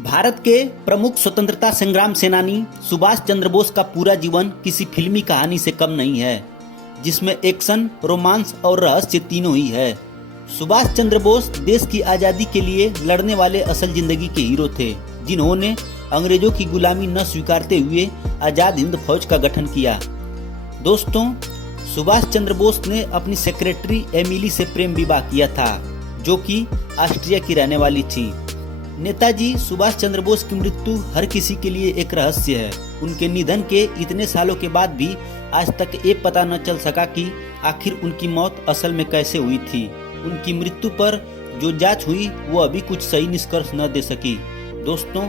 भारत के प्रमुख स्वतंत्रता संग्राम सेनानी सुभाष चंद्र बोस का पूरा जीवन किसी फिल्मी कहानी से कम नहीं है, जिसमें एक्शन, रोमांस और रहस्य तीनों ही है। सुभाष चंद्र बोस देश की आज़ादी के लिए लड़ने वाले असल जिंदगी के हीरो थे, जिन्होंने अंग्रेजों की गुलामी न स्वीकारते हुए आज़ाद हिंद फौज का गठन किया। दोस्तों, सुभाष चंद्र बोस ने अपनी सेक्रेटरी एमिली से प्रेम विवाह किया था, जो कि ऑस्ट्रिया की रहने वाली थी। नेताजी सुभाष चंद्र बोस की मृत्यु हर किसी के लिए एक रहस्य है। उनके निधन के इतने सालों के बाद भी आज तक ये पता न चल सका कि आखिर उनकी मौत असल में कैसे हुई थी। उनकी मृत्यु पर जो जांच हुई वो अभी कुछ सही निष्कर्ष न दे सकी। दोस्तों,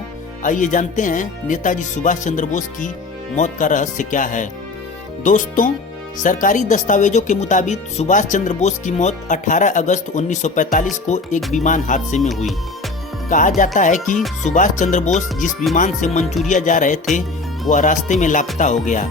आइए जानते हैं नेताजी सुभाष चंद्र बोस की मौत का रहस्य क्या है। दोस्तों, सरकारी दस्तावेजों के मुताबिक सुभाष चंद्र बोस की मौत 18 अगस्त 1945 को एक विमान हादसे में हुई। कहा जाता है कि सुभाष चंद्र बोस जिस विमान से मंचूरिया जा रहे थे वह रास्ते में लापता हो गया।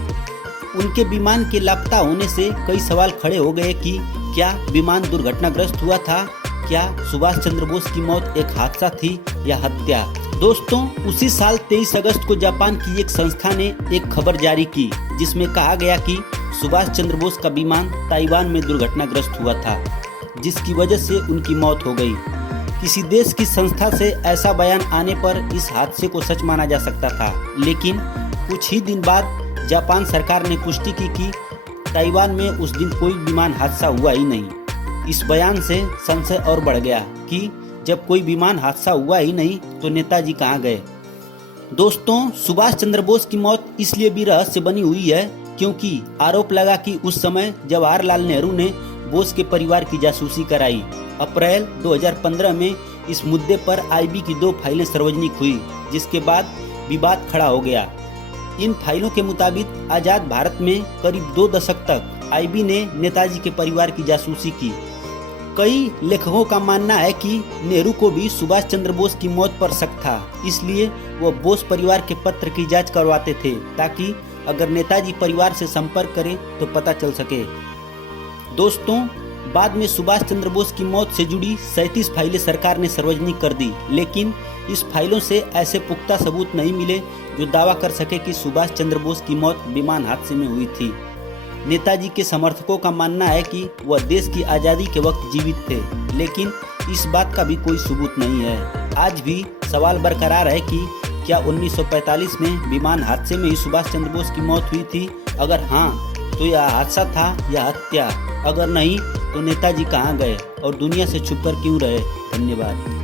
उनके विमान के लापता होने से कई सवाल खड़े हो गए कि क्या विमान दुर्घटनाग्रस्त हुआ था, क्या सुभाष चंद्र बोस की मौत एक हादसा थी या हत्या। दोस्तों, उसी साल 23 अगस्त को जापान की एक संस्था ने एक खबर जारी की, जिसमें कहा गया कि सुभाष चंद्र बोस का विमान ताइवान में दुर्घटनाग्रस्त हुआ था, जिसकी वजह से उनकी मौत हो गई। किसी देश की संस्था से ऐसा बयान आने पर इस हादसे को सच माना जा सकता था, लेकिन कुछ ही दिन बाद जापान सरकार ने पुष्टि की कि ताइवान में उस दिन कोई विमान हादसा हुआ ही नहीं। इस बयान से संशय और बढ़ गया कि जब कोई विमान हादसा हुआ ही नहीं तो नेताजी कहाँ गए। दोस्तों, सुभाष चंद्र बोस की मौत इसलिए भी रहस्य बनी हुई है क्योंकि आरोप लगा कि उस समय जवाहरलाल नेहरू ने बोस के परिवार की जासूसी कराई। अप्रैल 2015 में इस मुद्दे पर आईबी की 2 फाइलें सार्वजनिक हुई, जिसके बाद विवाद खड़ा हो गया। इन फाइलों के मुताबिक आजाद भारत में करीब 2 दशक तक आईबी ने नेताजी के परिवार की जासूसी की। कई लेखकों का मानना है कि नेहरू को भी सुभाष चंद्र बोस की मौत पर शक था, इसलिए वह बोस परिवार के पत्र की जांच करवाते थे ताकि अगर नेताजी परिवार से संपर्क करें तो पता चल सके। दोस्तों, बाद में सुभाष चंद्र बोस की मौत से जुड़ी 37 फाइलें सरकार ने सार्वजनिक कर दी, लेकिन इस फाइलों से ऐसे पुख्ता सबूत नहीं मिले जो दावा कर सके कि सुभाष चंद्र बोस की मौत विमान हादसे में हुई थी। नेताजी के समर्थकों का मानना है कि वह देश की आज़ादी के वक्त जीवित थे, लेकिन इस बात का भी कोई सबूत नहीं है। आज भी सवाल बरकरार है कि क्या 1945 में विमान हादसे में ही सुभाष चंद्र बोस की मौत हुई थी? अगर हाँ, तो यह हादसा था या हत्या? अगर नहीं, तो नेताजी कहाँ गए और दुनिया से छुपकर क्यों रहे? धन्यवाद।